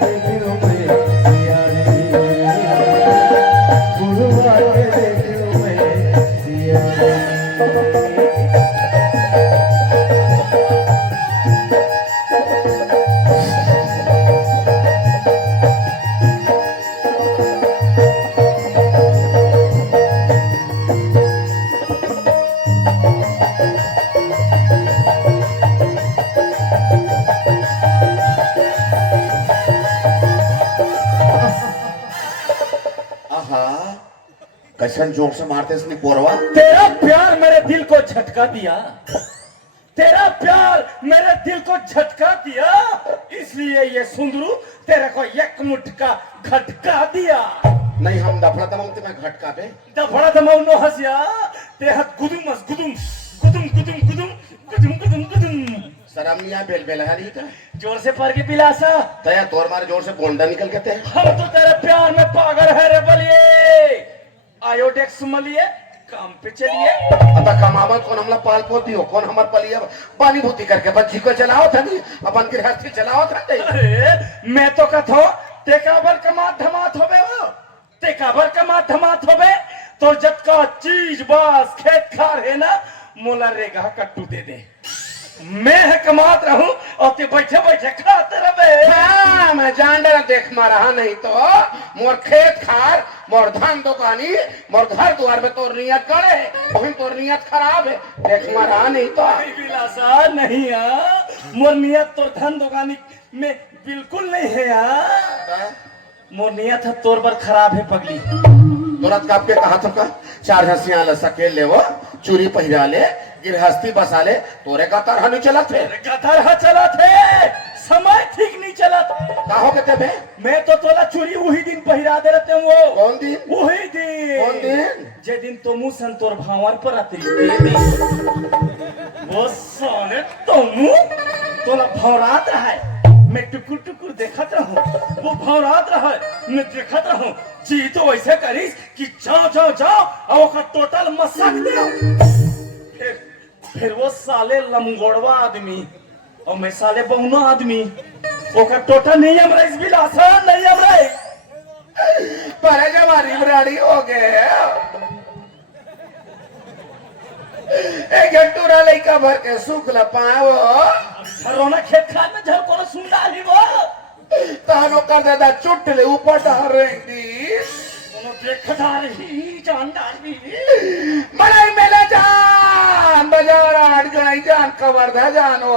देखूं मैं सिया रे, बुढ़वा के देखूं मैं सिया रे। कैसन जोर से मारते इसने कोरवा। तेरा प्यार मेरे दिल को झटका दिया, तेरा प्यार मेरे दिल को झटका दिया, इसलिए ये सुंदरू तेरे को एक मुठ का घटका दिया। नहीं हम दफड़ा दमाऊ ते मैं घटका पे दफड़ा दमाऊ नो हसिया ते हाथ गुदुम मस गुदुम गुदुम गुदुम गुदुम गुदुम गुदुम गुदुम। शर्म नहीं आ बेल बेल है नहीं था। जोर से पर के पिलासा तया तोर मारे जोर से बोंडा निकल के थे। हम तो तेरे प्यार में पागल है रे बलिए। आयोडेक्स मलिए काम पे चलिए। अतः कमावा कौन हमला पाल पोती हो, कौन हमार पलिया पानी भूती करके बच्ची को चलाओ था नहीं, अपन गृहस्थी चलाओ था नहीं। अरे मैं तो कथो ते काबर कमात धमात होबे वो, ते काबर कमात धमात होबे तो जब का चीज बास खेत खार है ना मोला रेगा कट्टू दे दे, मैं है कमात रहूं और ते बैठे बैठे खाते रहे। हाँ मैं जान डरा देख मा रहा नहीं तो मोर खेत खार मोर धान दुकानी मोर घर द्वार में तोर नियत गड़े वही तोर नियत खराब है। देख मा रहा नहीं तो नहीं विलासा नहीं मोर नियत तोर धन दुकानी में बिल्कुल नहीं है मोर नियत है तोर पर खराब है पगली। तुरंत काप के कहा तो का चार हंसियां ल सकेल ले वो चूरी पहिरा ले गृहस्थी बसा ले, तोरे का तरह नहीं चला थे। तरह चला थे समय ठीक नहीं चला था। कहो के ते मैं तो तोला चूरी वही दिन पहिरा दे रहते वो। कौन दिन? वही दिन। कौन दिन? जे दिन तुमु संतोर भावर पर आते वो सोने तुमु तोला भौरात रहा है, मैं टुकुर टुकुर देखत रहूं, वो भौरात रहा है मैं देखत रहूं। जी तो वैसे करीस कि जाओ जाओ जाओ और का टोटल मसक दे। फिर वो साले लंगोड़वा आदमी और मैं साले बहुना आदमी ओका टोटा नहीं हमरा इस बिलासा नहीं हमरा पर जब हमारी बराड़ी हो गए एक घंटूरा लइका भर के सुख ल पाओ घरोना खेत खान में झल कोनो सुन डाली वो तानो कर दादा चुट ले ऊपर डर रही कोनो देखत आ रही जान डाली मलाई मेला जान बाजार आड़ गई जान कवर था जानो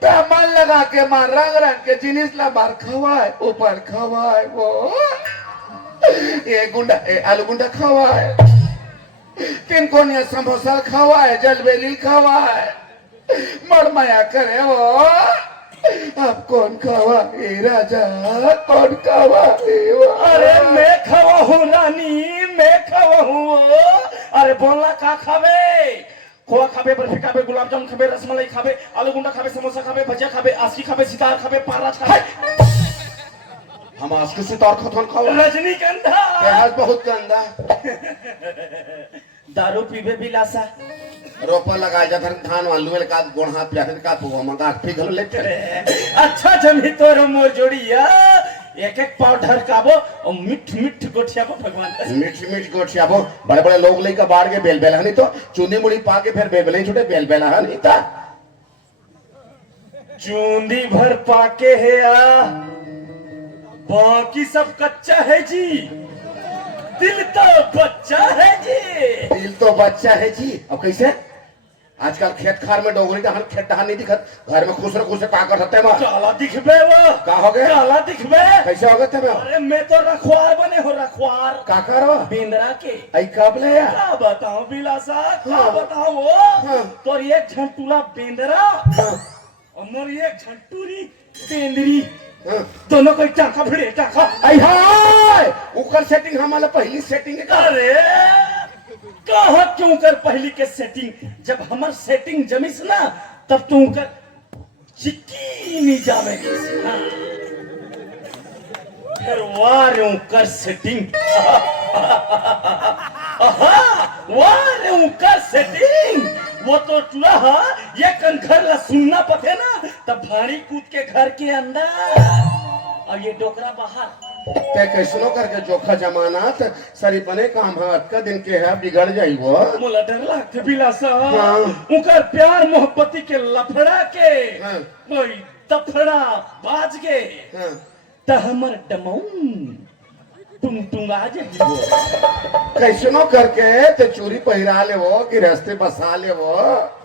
तो मन लगा के मार रंग रंग के जिनिस ला बार खवाए ऊपर खवाए वो ये गुंडा आलू गुंडा खवाए तीन कोनिया समोसा खवाए जलबेली खवाए मड़मया करे वो। अब कौन खवा राजा कौन खवा? अरे मैं खवा हूँ रानी, मैं खवा हूँ। अरे बोलना का खावे? खोआ खाबे, बर्फी खाबे, गुलाब जामुन खाबे, रसमलाई खाबे, आलू गुंडा खाबे, समोसा खाबे, भजिया खाबे, आसी खाबे, सितार खाबे, पाराज खाबे। हम आस्क सितार खतन खाओ रजनीगंधा बेहद बहुत गंदा दारू पीबे बिलासा रोपा लगा जा धान वालू में का गोण हाथ प्यार का पुआ मंगा पिघल लेते अच्छा जमी तोर मोर जोड़िया एक एक पाउडर काबो और मिठ मिठ गोठिया को भगवान मिठ मिठ गोठिया वो बड़े बड़े लोग लेकर बाढ़ के बेल बेला नहीं तो चुनी मुड़ी पा के फिर बेल बेले छुटे बेल बेला नहीं था चूंदी भर पाके है बाकी सब कच्चा है जी, दिल तो बच्चा है जी। दिल तो बच्चा है जी। अब कैसे आजकल खेत खार में डोगरी का खेत डहान नहीं दिखत, घर में खुश का कर सकते हैं। काला दिखबे वो का हो गए? काला दिखबे कैसे हो गए थे? अरे मैं तो रखवार बने हो रखवार का करो बिंद्रा के आई कब ले यार क्या बताऊं बिलासा क्या हाँ। बताऊं वो हाँ। तो एक झंटूला बिंद्रा और मोर एक झंटूरी बेंदरी दोनों कोई टाका भिड़े टाका आई हाय उकर सेटिंग हमारा पहली सेटिंग है। अरे कहा क्यों कर पहली के सेटिंग जब हमार सेटिंग जमीस ना तब तू कर चिक्की नहीं जावेगी फिर वारे कर सेटिंग वारे कर सेटिंग वो तो चूल्हा ये कन घर ला सुनना पते ना तब भारी कूद के घर के अंदर और ये डोकरा बाहर। ते कैसनो करके जोखा जमाना त सरी बने काम है अटका दिन के है बिगड़ जाई वो। मोला डर लागते बिलासा हाँ। उनकर प्यार मोहब्बती के लफड़ा के हाँ। कोई दफड़ा बाज के हाँ। त हमर डमौन तुम आ जाइबो। कैसनो करके ते चूरी पहिरा ले वो कि रास्ते बसा ले वो।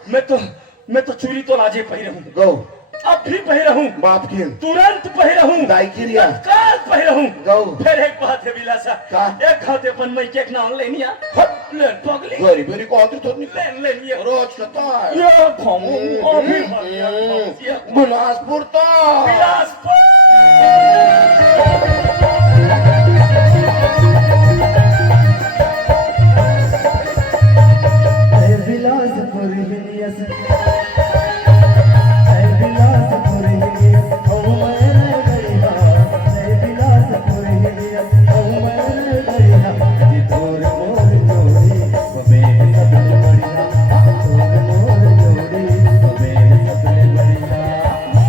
मैं तो चूड़ी तो लाजे पहिरे हूँ, गौ अब भी पहिरा हूँ, बाप की तुरंत पहिरा हूँ, दाई की रिया तत्काल पहिरा हूँ। गौ फिर एक बात है बिलासा, का? एक खाते अपन मैं केक ना लेनी आ हट ले पगली गरी बेरी को आदत तो नहीं ले लेनी है रोज का है ये खाऊं अभी खाऊं बिलासपुर तो बिलासपुर। बिलासपुर हिलियस बिलासपुर हिलियस ओ मेरे गरीबा बिलासपुर हिलियस ओ मेरे गरीबा जी तोर मोर जोड़ी वो मेरे सबसे बढ़िया तोर मोर जोड़ी वो मेरे सबसे बढ़िया Bilaspur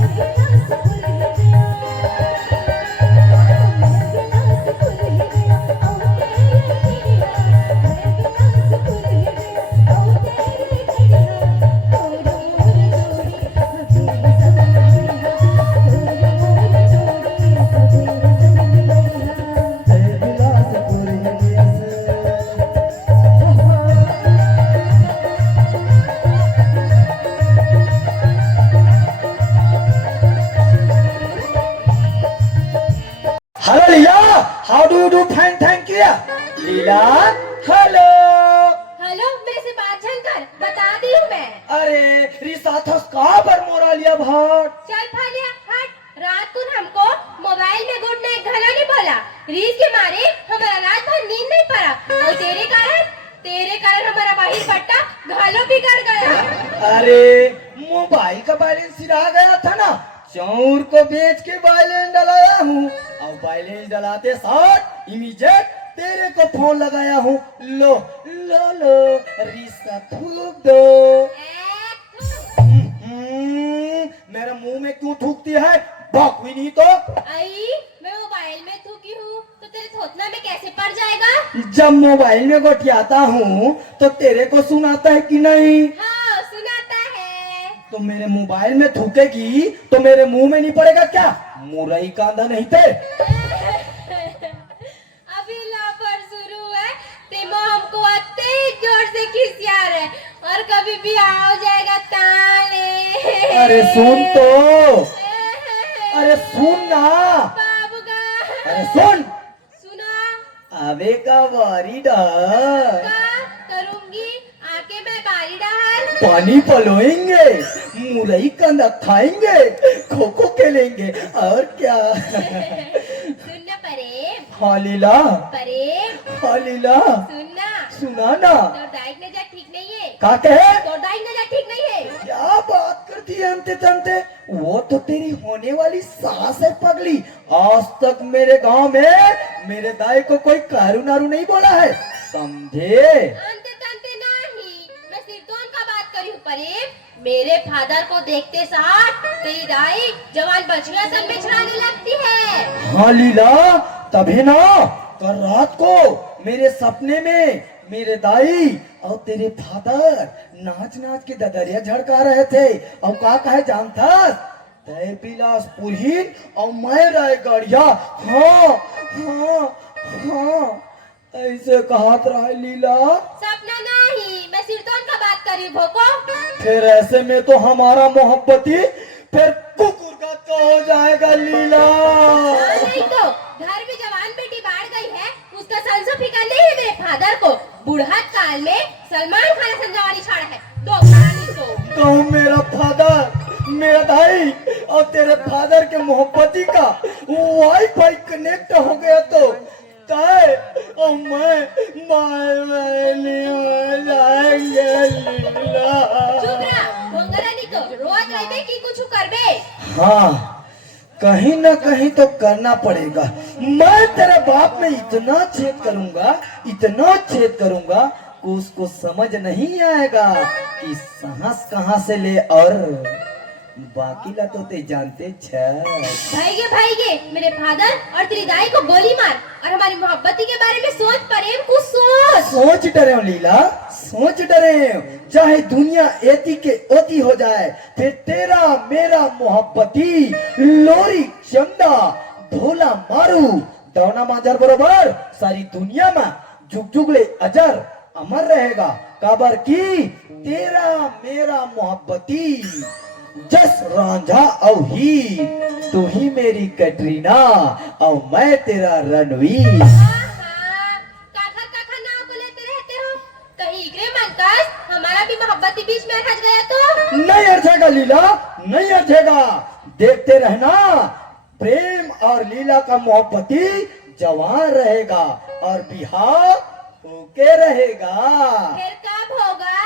hello Leela, how do you do? Fine thank you Leela. Hello hello, मेरे से बात झन कर, बता दी हूँ मैं। अरे रिसा थस का पर मोरा लिया भाट। चल फालिया हट, रात को हमको मोबाइल में गुड नाइट घना नहीं बोला, रीस के मारे हमारा रात भर नींद नहीं पड़ा और तेरे कारण हमारा बाहिर पट्टा घालो बिगड़ गया। अरे मोबाइल का बैलेंस सिरा गया था ना, चौर को बेच के बैलेंस डलाया हूँ और बैलेंस डलाते साथ इमीडिएट तेरे को फोन लगाया हूँ। लो लो लो रिसा थूक दो। मेरे मुंह में क्यों थूकती है? भौंकवी नहीं तो। आई, मैं मोबाइल में थूकी हूँ तो तेरे थोतना में कैसे पड़ जाएगा? जब मोबाइल में गोटियाता हूँ तो तेरे को सुनाता है कि नहीं? हाँ सुनाता है। तो मेरे मोबाइल में थूकेगी तो मेरे मुंह में नहीं पड़ेगा क्या? मुरई कांदा नहीं थे। अभी लापर शुरू है, तेमो हमको अत्ते जोर से खिसिया रहे और कभी भी आ जाएगा ताले। अरे सुन तो, अरे सुन ना, बाबू का अरे सुन। सुना अबे का वारी डर का करूंगी, आके मैं बारी डाल पानी पलोएंगे, मुरई कांदा खाएंगे, खो खो खेलेंगे और क्या। सुनना परेम, हाँ लीला, परेम हाँ लीला, सुनना, सुना ना। तोर दाई की नजर ठीक नहीं है, का कहे? तोर दाई की नजर ठीक नहीं है। क्या बात करती है अंते तंते? वो तो तेरी होने वाली सास है पगली। आज तक मेरे गांव में मेरे दाई को कोई कारू नारू नहीं बोला है, समझे? अंते तंते नहीं, मैं सिरदोन का बात करी हूँ परेम। मेरे फादर को देखते साथ तेरी दाई जवान बछड़ा सब में छड़ाने लगती है। हाँ लीला, तभी ना कल रात को मेरे सपने में मेरे दाई और तेरे फादर नाच नाच के ददरिया झड़का रहे थे और का कहे जानता? तय बिलासपुर ही और मैं रायगढ़िया। हाँ हाँ हाँ ऐसे कहत रहे लीला। सपना नहीं, मैं सिरदोन का बात करी हूँ भोको। फिर ऐसे में तो हमारा मोहब्बती फिर कुकुर का हो जाएगा लीला। नहीं तो घर में जवान बेटी बाढ़ गई है, उसका संसो फिकर नहीं है मेरे फादर को। बुढ़ात काल में सलमान खान संजवानी छाड़ा है, तो नहीं तो मेरा फादर, मेरा भाई और तेरे फादर के मोहब्बती का वाईफाई कनेक्ट हो गया तो काय और मैं जाएंगे लीला। चुप रहा, भोंगरा नहीं तो रोज रहबे की कुछ करबे। हाँ कहीं ना कहीं तो करना पड़ेगा। मैं तेरे बाप में इतना छेद करूंगा, इतना छेद करूंगा कि उसको समझ नहीं आएगा कि सांस कहाँ से ले और बाकी ला तो ते जानते छ। भाईगे मेरे फादर और तेरी दाई को गोली मार और हमारी मोहब्बती के बारे में सोच, प्रेम कुछ सोच। सोच डरे हो लीला, सोच डरे हो। चाहे दुनिया एती के ओती हो जाए, फिर तेरा मेरा मोहब्बती लोरी चंदा ढोला मारू दौना मांझर बरोबर सारी दुनिया में जुग जुगले अजर अमर रहेगा। काबर की तेरा मेरा मोहब्बती जस रांझा और ही, तू ही मेरी कैटरीना और मैं तेरा रणवीर। काखा काखा नाम को लेते रहते हो, कहीं इकरे मनकास हमारा भी मोहब्बती बीच में अटक गया तो। नहीं अटकेगा लीला, नहीं अटकेगा। देखते रहना, प्रेम और लीला का मोहब्बती जवान रहेगा और बिहार होके रहेगा। फिर कब होगा?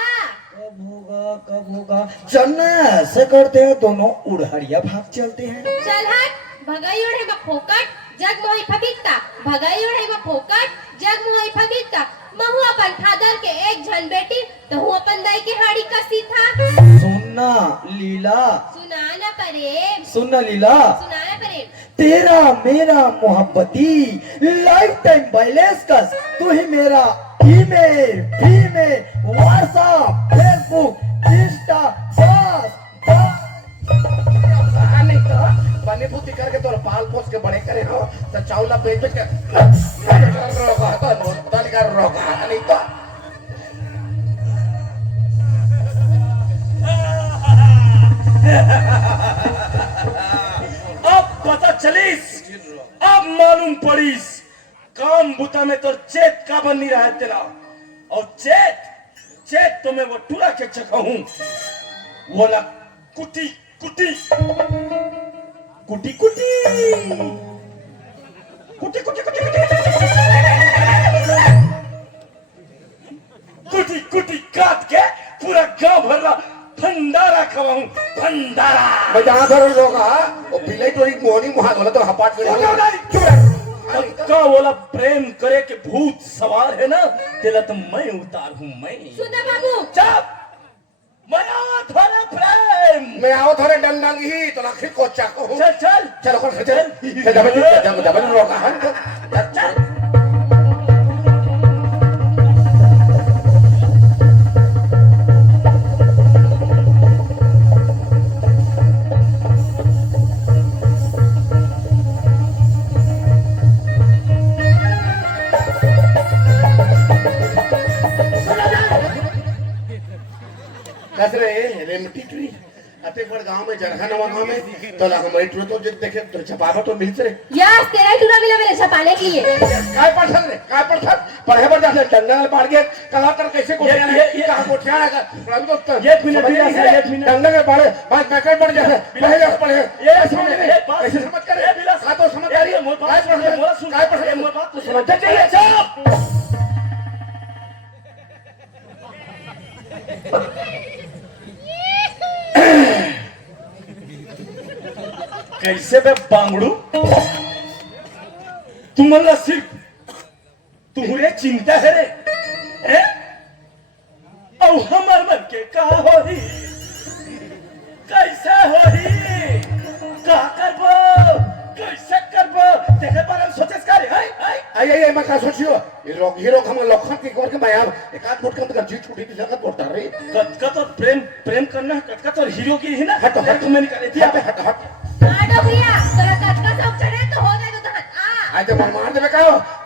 कब होगा चलना ऐसे करते हैं, दोनों उड़हरिया भाग चलते हैं। चल हट, भगाई उड़े में फोकट जग मोही फबीता, भगाई उड़े में फोकट जग मोही फबीता। महू अपन फादर के एक झन बेटी तो हूँ अपन दाई के हाड़ी का सीथा। सुनना लीला, सुनाना प्रेम, सुनना लीला, सुनाना प्रेम। तेरा मेरा मोहब्बती लाइफ टाइम बैलेंस कस, तू ही मेरा email, female, WhatsApp, Facebook, Insta, नहीं तो बने बुद्धि करके तो पाल पोस के बड़े करे हो तो चावला बेच बेच के रोगा तो दल का रोगा नहीं तो। अब पता चलीस, अब मालूम पड़ीस काम बुता में तो चेत का बन नहीं रहा है तेरा। और चेत तो मैं वो टूरा के चका हूं, वो ना कुटी कुटी कुटी कुटी कुटी कुटी कुटी कुटी कुटी काट के पूरा गांव भर भंडारा खवाऊं, भंडारा। मैं जहाँ पर रोगा वो बिलाई टोरी मोहनी मुहान वाला तो हपाट कर का बोला प्रेम करे के भूत सवार है ना, तेरा तो मैं उतार हूं मैं। सुना बाबू, चुप, मैं आवा थोड़ा प्रेम। मैं आओ थोड़े डंडंग ही तो आखिर को चाको हूँ। चल चल चलो कौन चल डबल रोगा है चल। कसरे रेमटी ट्री अते पर गांव में जरखा नवा गांव में तो लगा मैं ट्रू तो जब देखे तो छपावा तो मिलते रे यस तेरा टूरा मिला मेरे छपाने के लिए। काय पढ़ पढ़े पर जाते डंडा पाड़ के कलाकार कैसे को ये कहां को ठियाना का प्रभु तो एक मिनट डंडा के बारे बात पैकेट पड़ जाए पढ़े ये समझ नहीं ऐसे समझ कर का तो समझ आ रही है काय पढ़ मोर बात तो समझ चाहिए चुप। कैसे बे बांगड़ू, तुम्हारा सिर्फ तुम्हारे चिंता है रे, हैं? और हमार मन के कहा हो ही, कैसे हो ही, कहा करबो, कैसे करबो, देखे बारे में सोचेस करे, आई मैं का सोचियो ये लोग हम लखन के कर के मैं अब एक आध फुट का जी छुटी थी जगत बोलता रे कतका तो प्रेम करना, कतका तो हीरो की है ना, हट तुम्हें निकाले थी आप हट हाँ डोकरिया, तेरा कटका सब चढ़े तो हो जाएगा तो हट आ। आज तो मार देवे का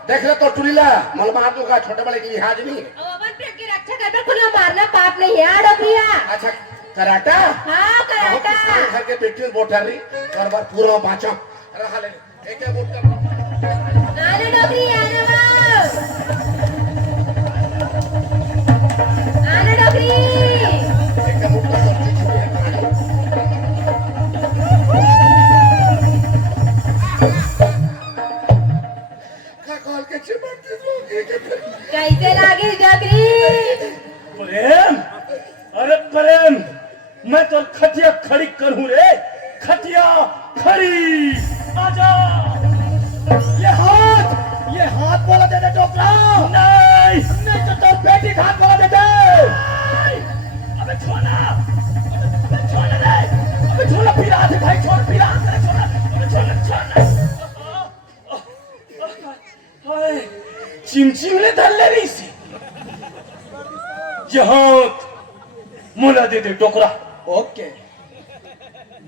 देख ले तो टुरीला मल मार दूंगा छोटे बड़े की लिहाज नहीं। अब अपन प्रेम की रक्षा करना खुला मारना पाप नहीं है हाँ डोकरिया। अच्छा कराटा हाँ कराटा। घर के बेटी में बोटा रही कर बार पूरा पांचों रहा ले एक बोट का आना डोकरिया आना डोकरी। एक बोट का जी छुटी का कॉल के चिपट दे कैसे लागे डोकरी? प्रेम, अरे प्रेम, मैं तो खटिया खड़ी करूं रे, खटिया खड़ी, आजा। ये हाथ बोला देते टोकरा, नहीं तो बेटी हाथ बोला देते। अबे छोड़ना, अबे छोड़ना रे, अबे बात है भाई, छोड़ पिला चिमचिम ने धर ले रही सी यहाँ मुला दे दे टोकरा। Okay,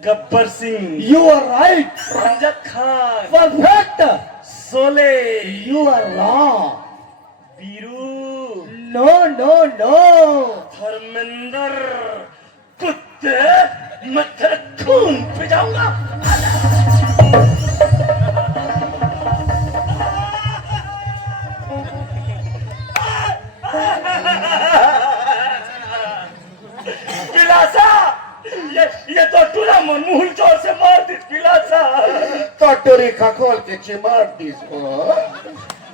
Gabbar Singh, you are right, Ranjit Khan, perfect, Sholay, you are wrong, Veeru, no no no, Dharmendra, कुत्ते, मैं तेरे खून पे जाऊंगा। पिलासा, ये तो टूरा मनमोहन चोर से मार दी पिलासा। तो टोरी खा खोल के चिमार दी इसको।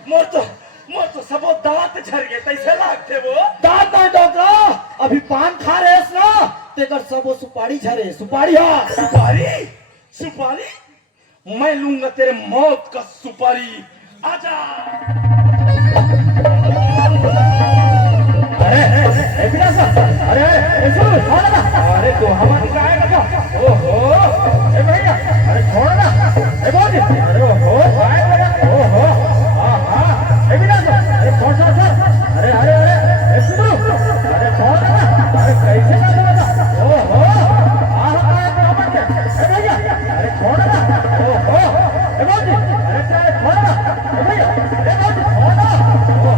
मोर तो सबो दांत झर गए, कैसे लागते वो? दांत नहीं डोकरा, अभी पान खा रहे ना, तेकर सबो सुपारी झरे, सुपारी हाँ। सुपारी मैं लूंगा तेरे मौत का सुपारी। आजा। अरे विलास, अरे सुन, छोड़ ना, अरे तू हमारी का आएगा तो, ओहो, ए भैया, अरे छोड़ ना, ए बोल, अरे ओहो, ओहो, हाँ हाँ, ए विलास, अरे छोड़, अरे सुनो, अरे छोड़ ना, अरे कैसे कर दूँगा, ओहो, हाँ हाँ, ए भैया, अरे छोड़ ना, ओहो, ए बोल, अरे छोड़ ना, ए भैया, अरे बोल, छोड़ ना, ओहो,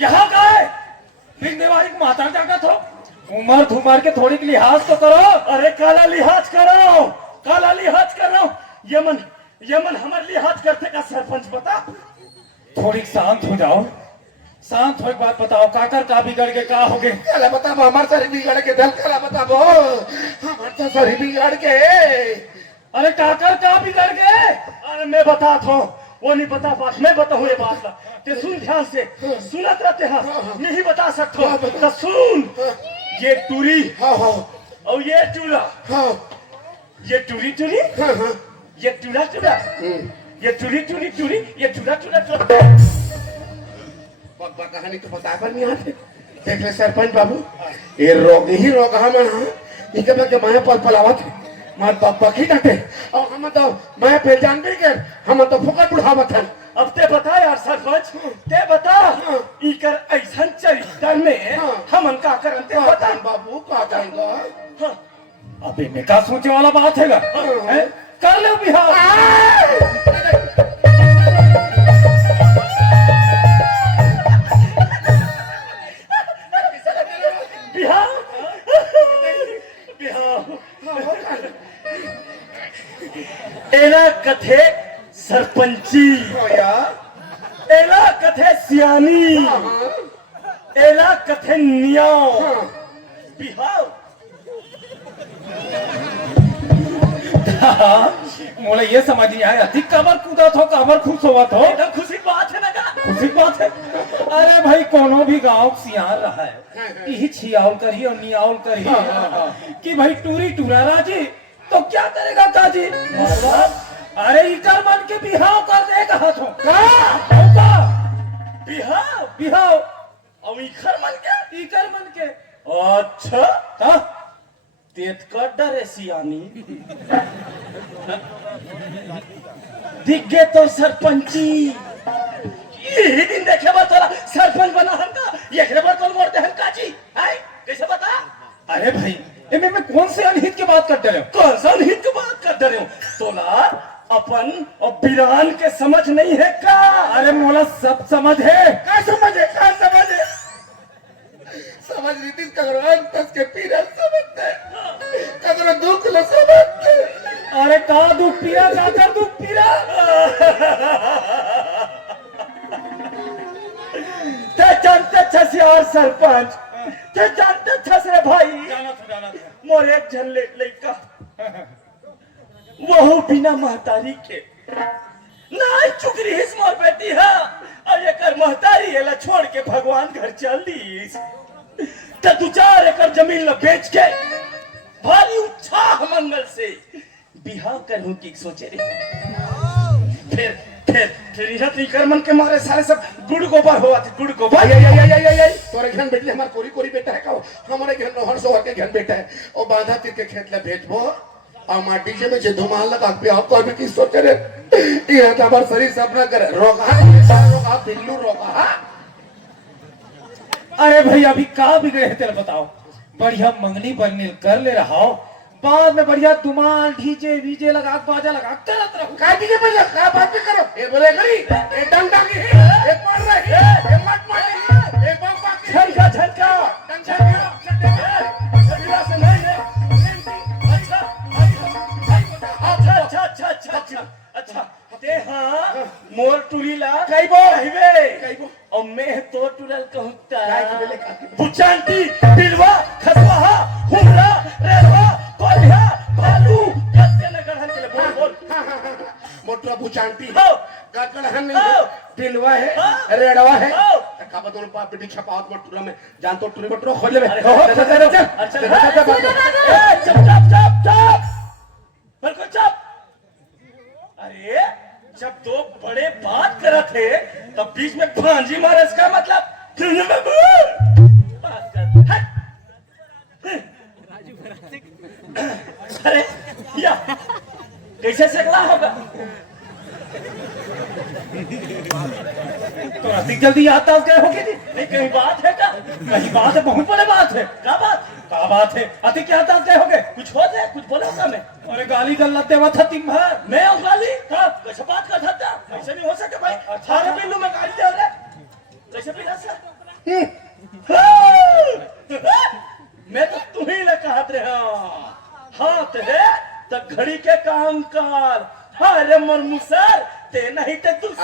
यहाँ का है फिर माता जागा थो उमर धुमर के थोड़ी लिहाज तो करो। अरे काला लिहाज करो यमन हमारे लिहाज करते का सरपंच बता। थोड़ी शांत हो जाओ, शांत हो, एक बात बताओ, काकर का बिगड़ के का हो गए? कला बताबो हमार सारी बिगाड़ के दल, कला बताबो हमार तो सारी बिगाड़ के। अरे काकर का बिगड़ गए? अरे मैं बता था वो नहीं बता बात, मैं बताऊँ ये बात ते सुन ध्यान से, सुनत रहते हैं, नहीं बता सकते तो सुन। ये टूरी हाँ हाँ और ये टूरा, हाँ ये टूरी हाँ हाँ ये टूरा ये टूरी ये टूरा बकबक कहानी तो बता पर नहीं आते। देख ले सरपंच बाबू, ये रोग ही रोग हम इनके में के मैं पल पलावत है, मार बकबक ही डटे और हम तो मैं पहचान भी कर, हम तो फुकट उठावत है। अब ते बता यार सरपंच, ते बता इकर ऐसा चरित्र में हम का करते बता बाबू का जाएगा। हाँ, अबे मैं का सोचे वाला बात है, कर लो बिहार। एला कथे सरपंची, एला कथे सियानी, एला कथे नियाव बिहार। मोला ये समझ नहीं आया, अधिक काबर कूदा थो, काबर खुश हुआ थो? एकदम खुशी बात है ना का? खुशी बात है। अरे भाई कोनो भी गांव सियार रहा है, यही छियाउल करी और नियाउल करी कि भाई टूरी टूरा राजी तो क्या करेगा काजी? अरे इकर मन के बिहाव कर देगा हाथों का बिहार बिहाव और इखर मन के अच्छा था तेत का डरे सियानी दिख गए तो सरपंची। यही दिन देखे बार तोरा सरपंच बना हमका, ये बार कौन मोड़ते हम काजी है कैसे बता? अरे भाई मैं कौन से अनहित की बात करते रहे? कौन सा हित की बात कर रहे हो? तोला अपन और बिरान के समझ नहीं है का? अरे मोला सब समझ है। का समझे समझ रीति कगरो अंतस के पीरा समझते, कगरो दुख ल समझते। अरे का दुख पीरा, जाकर दुख पीरा। ते जानते छे और सरपंच, ते जानते छे भाई, मोर एक जन लड़का वहु बिना महतारी के ना चुकरी हिस मोर बेटी है, और एकर महतारी एला छोड़ के भगवान घर चल दी तो 2-4 एकड़ जमीन ल बेच के भारी उत्साह मंगल से बिहार बिहाव करूं की सोचे रे फिर इधर तीकर मन के मारे सारे सब गुड़ गोबर हुआ थे गुड़ गोबर आई तोरे घर बेटले हमार कोरी कोरी बेटा है का हमारे घर नहर सोहर के घर बेटा है और बांधा तीर के खेत ले भेजबो और माटी से में जे धुमाल लगा पे आप कर भी की सोचे रे ये तो हमार शरीर सपना करे रोगा बिल्लू रोगा। अरे भाई अभी का बिगड़े है तेरे बताओ, बढ़िया मंगनी बनने कर ले रहा हो, बाद में बढ़िया दुमाल डीजे वीजे लगा बाजा लगा करत रहो। काय डीजे बजा का बात भी करो ये बोले करी ये डंडा की ये पड़ रही ये मत मारी ये बाबा की झटका झटका डंडा की झटका से नहीं है अच्छा ते हाँ मोर टुरीला कई बो और मैं तो टुरल कहूँता काय की बोले का बुचांटी बिलवा खसवा हुमरा रेवा कोल्हा भालू कत्ते न गढ़न के बोल बोल मोटरा बुचांटी हो गड़गड़हन हो। बिलवा है हो। रेडवा है हो। का बतौर पाप बेटी छपावत मोटरा में जान तो टुरी मोटरा खोल ले अरे हो हो, चुप बिल्कुल चुप। अरे जब दो बड़े बात कर थे तब बीच में भांजी मारे इसका मतलब बात कर हट। अरे या कैसे सकला होगा तो अधिक जल्दी आता हो गए होगी जी। नहीं कहीं बात है क्या कहीं बात है, बहुत बड़े बात है। क्या बात का बात है अति क्या आता गए होगे। कुछ हो जाए कुछ बोला था मैं अरे गाली गल्ला देवा था दिन भर। मैं अंगाली था कैसे बात कर सकता ऐसे नहीं हो सके भाई अठारह बिल्लू में गाड़ी दे रहे कैसे भी मैं तो तुम्ही ने कहा थे हाथ है तो घड़ी के काम कर अरे मन मुसर ते नहीं ते तू चल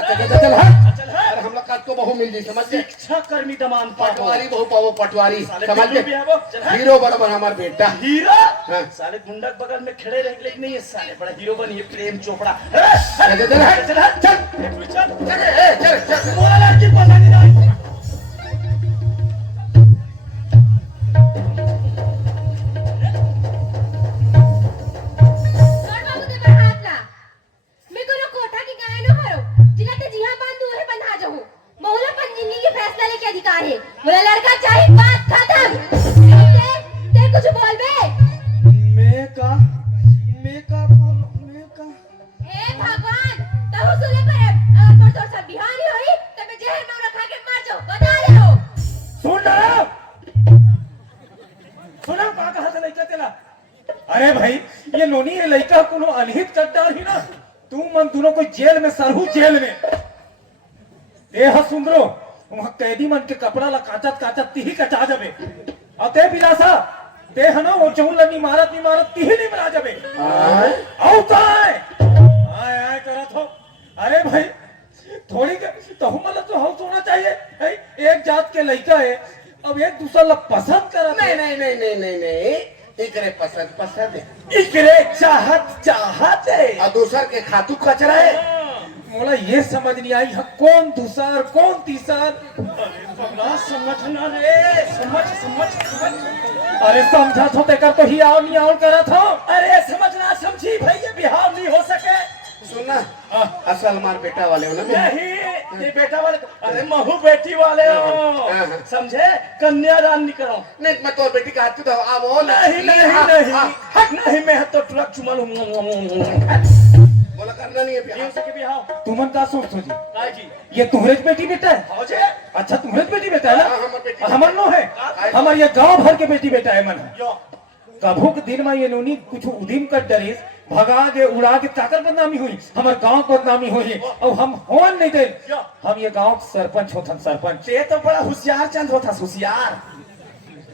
हट चल है अरे हम लोग का तो बहु मिल जी समझ गए शिक्षा कर्मी दमान पाओ पटवारी बहु पाओ पटवारी साले समझ बिल्लू भी गए है वो चल है हीरो बराबर हमार बेटा हीरो हाँ। साले गुंडा के बगल में खड़े रह लेकिन नहीं है साले बड़ा हीरो बनिए प्रेम चोपड़ा चल चल चल चल मोला लड़की पता नहीं रहा और बाबू ते पर हाथ ला मैं कोनो कोठा की गाय न हरो जिला ते जिहा बांधू है बंधा जाऊं मौला पर जिंदगी के फैसला लेके अधिकार है मोला लड़का चाहिए बात खत्म ते कुछ बोल बे मैं का ए भगवान तहु सुने पर अगर पर तोर सब बिहारी होई तबे जहर में रखा के मार जाओ बता दे हो सुना का कहा था लइका तेला। अरे भाई ये नोनी है लइका कोनो अनहित कर डाल ही ना तू मन दोनों को जेल में सरहू जेल में देह सुंदरो वहां कैदी मन के कपड़ा ला काचत तिही कचा जाबे अते बिलासा ते हनो वो चहुलनी मारत तिही नहीं मरा जाबे औ काय आय करत हो। अरे भाई थोड़ी तो हमला तो हाउस होना चाहिए है? एक जात के लइका है अब एक दूसरा ला पसंद करत है। नहीं इकरे पसंद है इकरे चाहत है और दूसर के खातू कचरा है मोला ये समझ नहीं आई है कौन दूसर कौन तीसर। पगला समझना रे समझ अरे समझा तो तेकर तो ही आओ नहीं आओ करा था। अरे समझना समझी भाई ये बिहार नहीं हो सके सुनना असल मार बेटा वाले हो ना नहीं ये बेटा वाले अरे महू बेटी वाले हो समझे कन्यादान नहीं करो नहीं मैं तो बेटी का हाथ तो अब वो नहीं मैं तो ट्रक चुमल बोला करना नहीं है क्यों सके बिहार तुमन का सोच सोची काय की ये तुम्हारे बेटी बेटा है। हो जे अच्छा तुम्हारे बेटी बेटा है हाँ, हमार बेटी ना हमर नो है हमार ये गांव भर के बेटी बेटा है मन है। यो कभू के दिन में ये नोनी कुछ उदिम कर डरीस भगा के उड़ा के ताकर बदनामी हुई हमार गांव को बदनामी हुई और हम होन नहीं दे हम ये गांव के सरपंच होथन सरपंच ये तो बड़ा होशियार चंद होता होशियार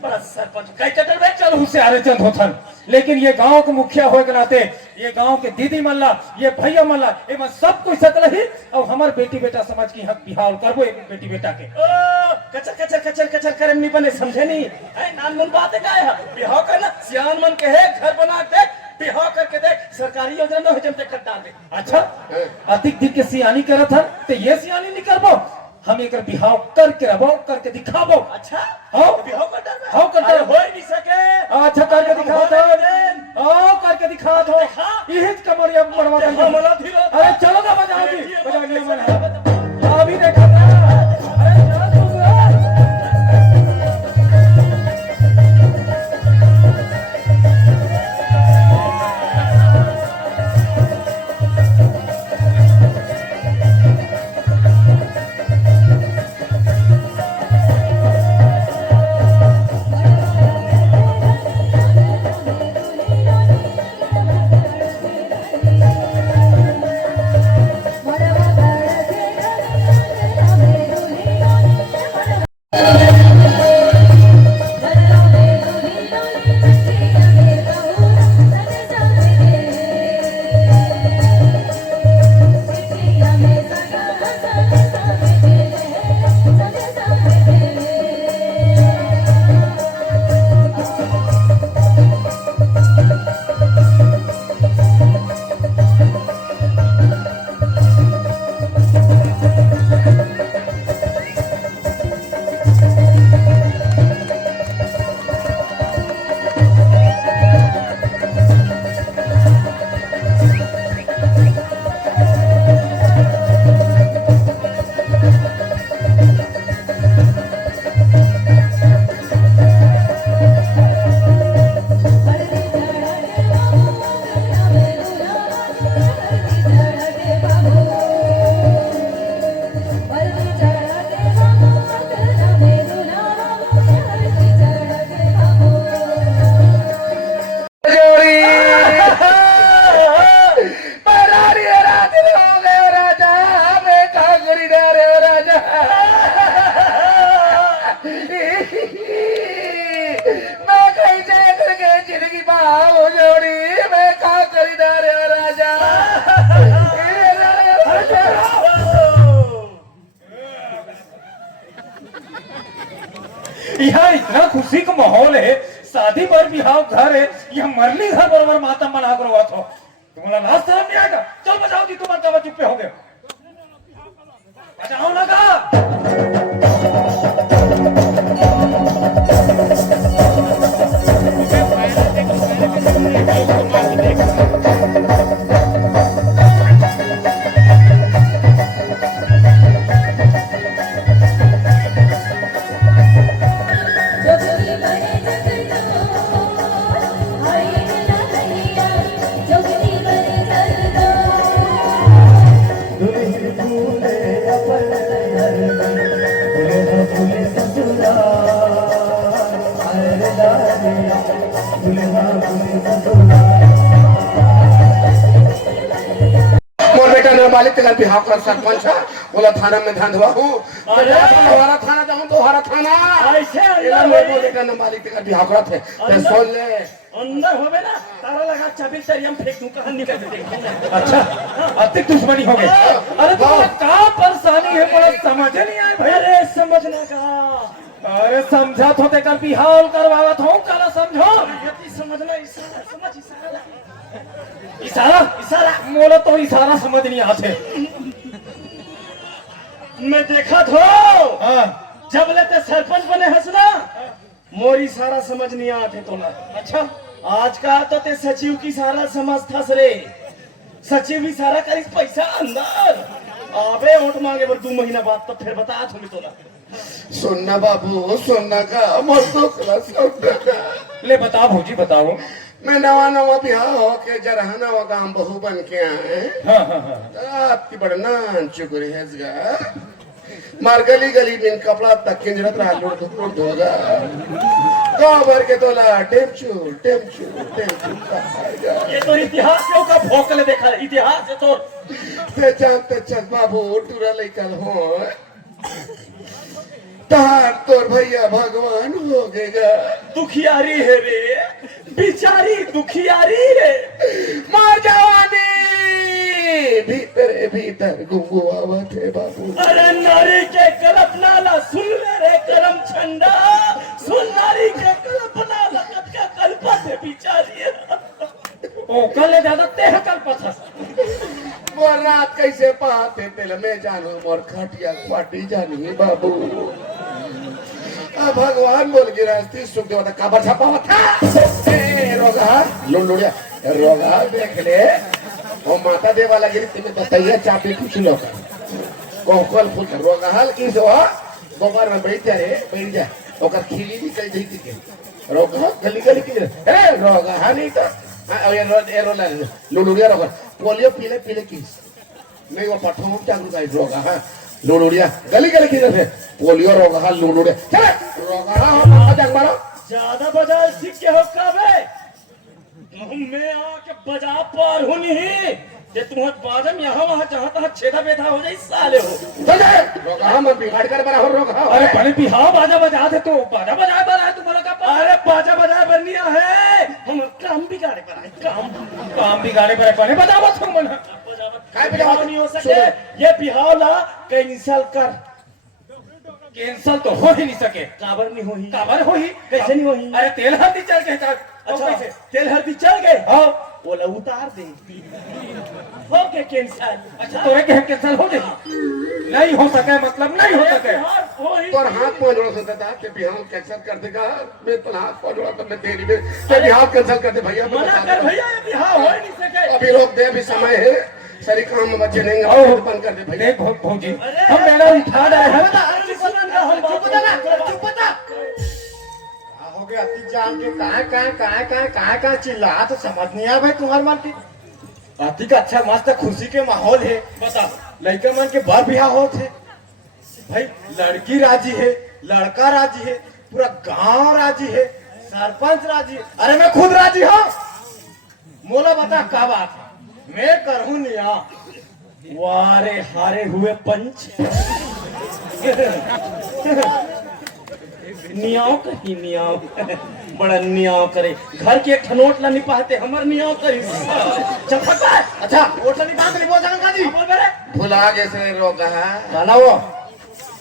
बड़ा सरपंच कई चटर में चल होशियार चंद होथन लेकिन ये गांव के मुखिया होए के नाते ये गांव के दीदी मल्ला ये भैया मल्ला एवं सब कुछ सकल ही और हमार बेटी बेटा समझ की हक बिहार करबो एक बेटी बेटा के कचर करे नहीं बने समझे नहीं है नान मन बात है है बिहाव करना सियान मन के है घर बना के बिहाव करके देख सरकारी योजना में जमते खट डाल दे अच्छा अधिक दिन के सियानी करा था तो ये सियानी नहीं करबो हम एक बिहाव करके रहो, करके दिखाबो। अच्छा हाँ बिहाव कर डर हाँ करते हो ही नहीं सके। अच्छा करके दिखा दो, आओ करके दिखा दो। यही कमरिया मरवा कर हमला धीरे अरे चलो ना बजाओगी, बजाओगी मन अभी देखा था। अरे चल तू यहाँ इतना खुशी का माहौल है, शादी पर बिहाव घर है, यह मरली घर बराबर मातम बना कर हुआ था। तुम्हारा लास्ट शर्म नहीं आएगा? चल बजाओ जी, तुम्हारा कब चुप हो गए। बजाओ ना का मोर बेटा नाबालिग तेरा बिहाव कर सरपंच है, बोला थाना में धंधवा हूँ, दोबारा थाना जाऊँ, दोबारा थाना ऐसे अंदर एला मोर बेटा नाबालिग तेरा बिहाव करत है, ते सोच ले। अंदर होवे ना तारा लगा चाबी तरियम फेंक दूं कहां निकल दे। अच्छा अतिक दुश्मनी हो गई। अरे तुम्हारा क्या परेशानी है, बड़ा समझ नहीं आए भाई। अरे समझने का अरे समझा तो कर बिहाव करवावत हो, काला समझो। यति समझना इशारा समझ इशारा इशारा इशारा मोला तो इशारा समझ नहीं आते। मैं देखा थो हाँ जब लेते सरपंच बने हंसना मोरी सारा समझ नहीं आते तो ना। अच्छा आज का तो ते सचिव की सारा समझ था रे, सचिव भी सारा करीस पैसा अंदर आबे वोट मांगे पर 2 महीना बाद तो फिर बता तुम्हें तो ना। सुनना बाबू सुनना का मोर तो क्लास का ले बताओ भौजी बताओ। मैं नवा नवा बिहाव हो के जरहना वा गांव बहू बन के आए, हाँ हाँ हाँ आपकी बड़ा नान चुकुरी है मार गली गली में कपड़ा तक किंजरत रहा लुट धोगा गाँव भर के तोला टेमचू टेमचू टेमचू खाएगा। ये तो इतिहास क्यों का भोकले देखा है, इतिहास है तो ते जानते चल बाबू टूरा लेकर हो तहार तोर भैया भगवान हो गएगा। दुखियारी है रे बिचारी दुखियारी है। मार जवानी भीतर भीतर गुंगुआवत है बाबू। अरे नारी के कलप नाला सुन ले रे करम छंडा, सुन नारी के कलप नाला कद का कल्पत है बिचारी। ओ कल ज्यादा तेह कल पथा वो तोर रात कैसे पाते तिल में जानू मोर खटिया फाटी जानी बाबू। अब भगवान बोल गिरस्ती सुख देवता काबर छपा था ए रोगा लुंडुड़िया रोगा देख ले वो माता देवा लगी तुम्हें बताइए चापी कुछ लोग कोकल फुल रोगा हाल किस हो गोबर में बैठ जा रे बैठ जा ओकर खिली निकल जाती के रोगा गली गली की ए रोगा हा नहीं तो अब ये रोला लुंडुड़िया रोगा पोलियो पीले पीले किस नहीं वो पठों चालू का रोगा हा लुलुड़िया गली गली की है पोलियो रोगा हा लुलुड़िया चल रोगा हा माथा जग मारो ज्यादा बजा सीख के हो कबे मैं आके बजा पार हूं नहीं ये तुम्हारे बाजम यहाँ वहाँ जहाँ तहाँ छेदा बेधा हो जाए साले हो। चल जा रोगा हा मैं बिगाड़ कर बना हो रोगा हा अरे बड़े बिहाव बाजा बजा दे तो बाजा बजा बना है तुम्हारा का अरे बाजा बजा बनिया है हम काम बिगाड़े पर आए काम बिगाड़े पर बने बताओ तुम मन काय बिहाव नहीं हो सके ये बिहाव ला कैंसल कर कैंसल तो हो ही नहीं सके काबर नहीं होही काबर हो ही कैसे नहीं होही अरे तेल हल्दी चल के था अच्छा कैसे तेल हल्दी चल गए हाँ वो ला उतार दे हो के कैंसल अच्छा तोरे के कैंसल हो जाएगी नहीं हो सके मतलब नहीं हो सके तोर हाथ पांव जोड़ा सकता था कि बिहार कैंसिल कर देगा मैं तो हाथ पांव जोड़ा तो मैं तेरी में ते बिहार कैंसिल कर दे भैया मैं मना बता कर दे। भैया ये बिहाव हो ही नहीं सके अभी रोक दे अभी समय है सारी काम में बच्चे नहीं आओ बंद कर दे भैया देख भौजी हम मेरा उठा रहे हैं चुप बता हो गया अति जान के कहाँ चिल्ला तो समझ नहीं आ भाई तुम्हारे मन की अति का अच्छा मस्त खुशी के माहौल है। बता लड़के मन के बार बिहार होते भाई लड़की राजी है लड़का राजी है पूरा गांव राजी है सरपंच राजी है अरे मैं खुद राजी हूँ मोला बता क्या बात है मैं करूँ निया वारे हारे हुए पंच नियाव कहीं नियाव बड़ा नियाव करे घर के एक ठनोट ला नहीं पाते हमर नियाव करी चल फटा अच्छा वोट नहीं बात नहीं बोल सकता जी बोल बेरे भुला गए से रोगा है चला वो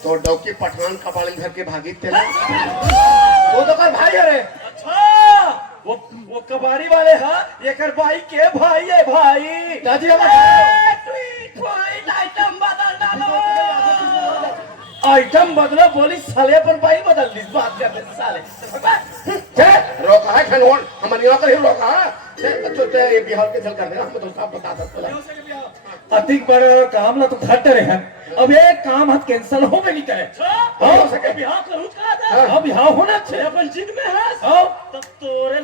तो डौकी पठान कपाड़ी घर के भागी तेला वो तो कर भाई अरे अच्छा वो कबाड़ी वाले हा एकर भाई के भाई है भाई दादी ट्वीट आइटम बदल डालो आइटम बदलो बोली साले पर भाई बदल दी बात करते साले रोका है खनोन हमारे यहाँ कर रोका है छोटे ये बिहार के चल कर देना हम तो सब बता सकते अधिक बड़ा काम ना तो घट रहे हैं अब ये काम हाथ कैंसिल हो भी नहीं करे हो सके बिहार करूँ का था अब यहाँ होना चाहिए अपन जिद में है हाँ। तब तोरे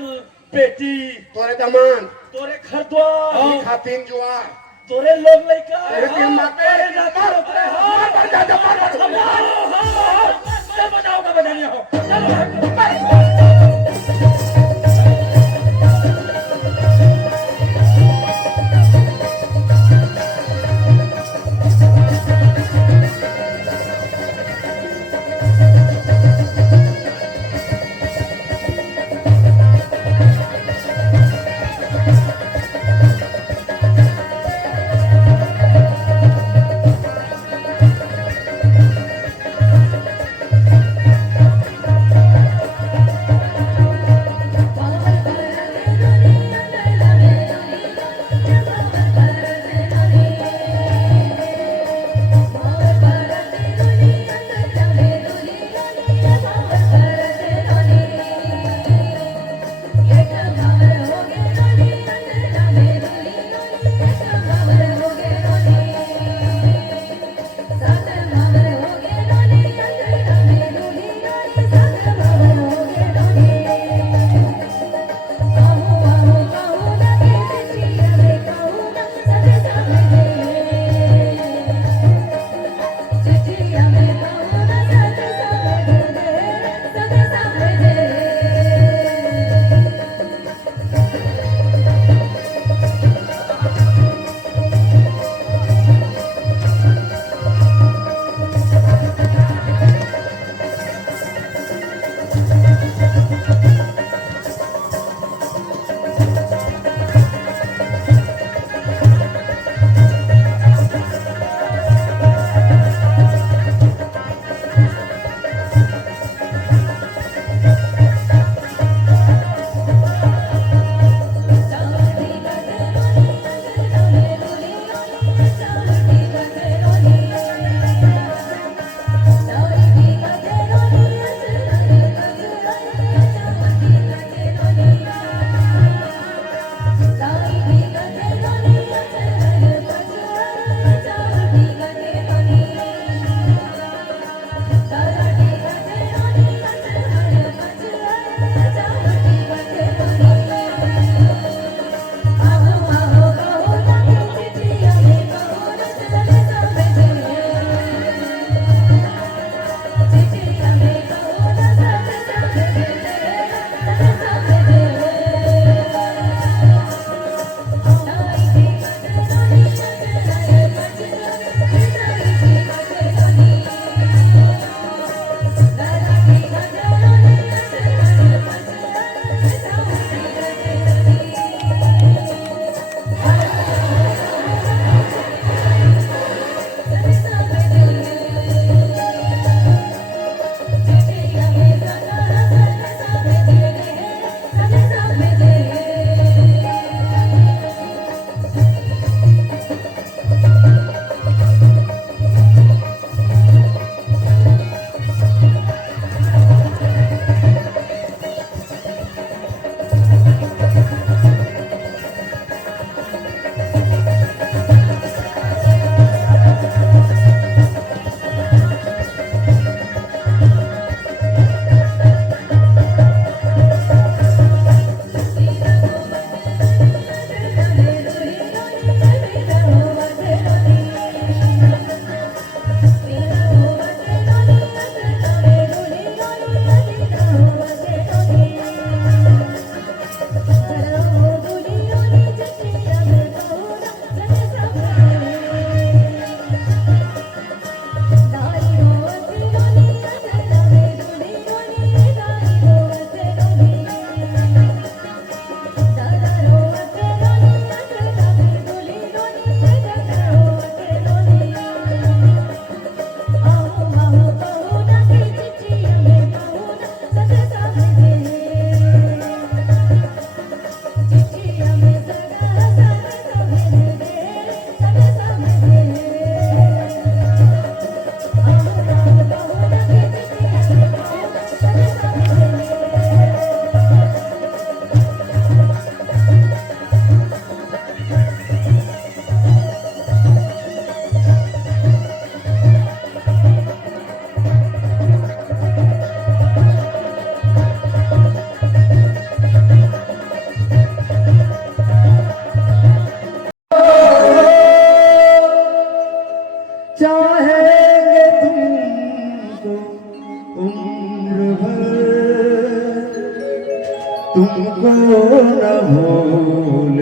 बेटी तोरे दमान तोरे घर द्वार खातिन जुआर तोरे लोग लइका तेरे तीन माते तोरे नाता तोरे हाथ मर जा चल बजाओ का बजानिया हो चलो चाहेंगे तुमको उम्र भर, तुमको न भूल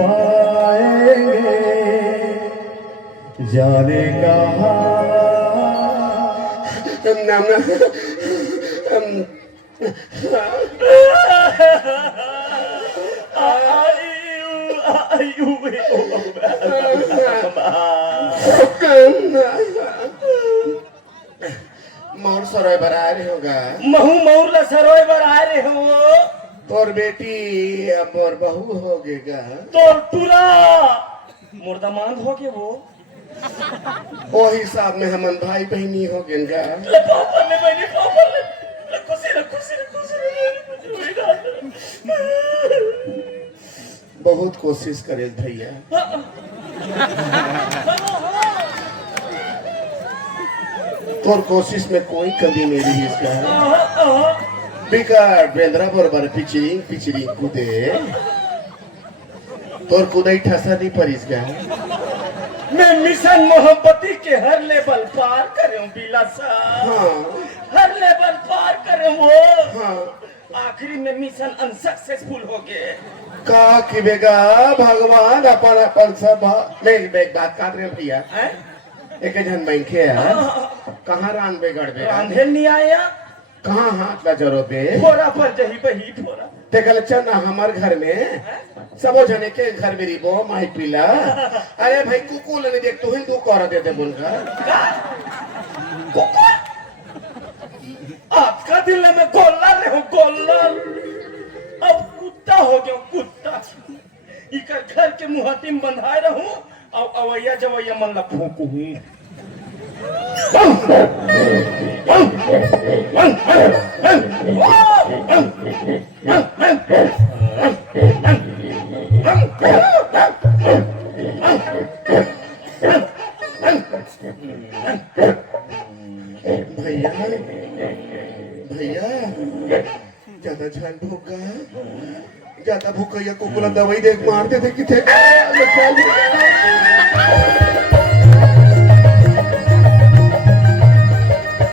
पाएंगे, जाने कहाँ नाम मोर सरोय बरा रहे होगा महू मऊर ला सरोय बर आ रहे हो और बेटी अब और बहू हो गेगा तोर टूरा मुर्दामान हो के वो ओ हिसाब में हमन भाई बहनी हो गेगा ले पापा ले बहनी पापा ले खुशी बहुत कोशिश करे भैया तोर कोशिश में कोई कमी नहीं रही इसका बिकार बेंद्रा बरोबर पिचरी कूदे तोर कूदई ठसा नहीं परिस का मैं मिशन मोहब्बती के हर लेवल पार करूं बिला सा हाँ हर लेवल पार करूं वो हाँ आखिरी में मिशन अनसक्सेसफुल हो गए का कि बेगा भगवान अपन सब मैं एक बात काट रहे भैया हैं एक जन बैंके है कहाँ रान बेगड़ बे रांधे नहीं आया कहाँ हाथ ला जरो पे फोरा पर जही बही फोरा ते कल चल ना हमार घर में सबो जने के घर में रिबो माई पीला अरे भाई कुकू लेने देख तू हिंदू कर देते बोलकर आपका दिल में गोल्ला रहे हो गोल्ला अब कुत्ता हो गया कुत्ता इकर घर के मुहती में बंधाए रहूं और अवैया जवैया मन ला फूकू ही भैया भैया ज्यादा जान भूख गया ज्यादा भूख गया कुकुला दवाई देख मारते थे कि थे